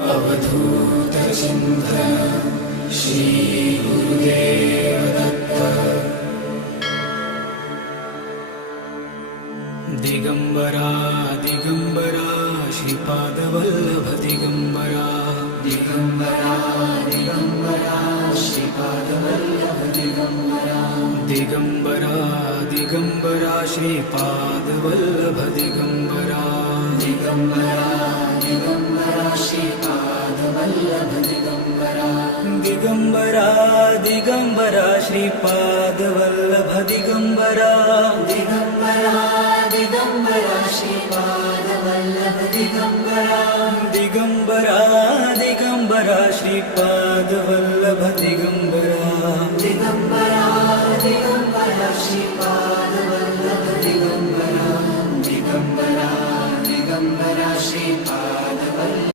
अवधूत चिंतन श्री गुरुदेव दत्त. दिगंबरा दिगंबरा श्रीपाद वल्लभ दिगंबरा. दिगंबरा दिगंबरा श्रीपाद वल्लभ दिगंबरा. दिगंबरा दिगंबरा श्रीपाद वल्लभ दिगंबरा. दिगंबरा दिगंबरा श्रीपाद वल्लभ दिगंबरा. दिगंबरा दिगंबरा श्रीपाद वल्लभ दिगंबरा. दिगंबरा दिगंबरा श्रीपाद वल्लभ दिगंबरा. दिगंबरा दिगंबरा श्रीपाद वल्लभ दिगंबरा. दिगंबरा दिगंबरा श्री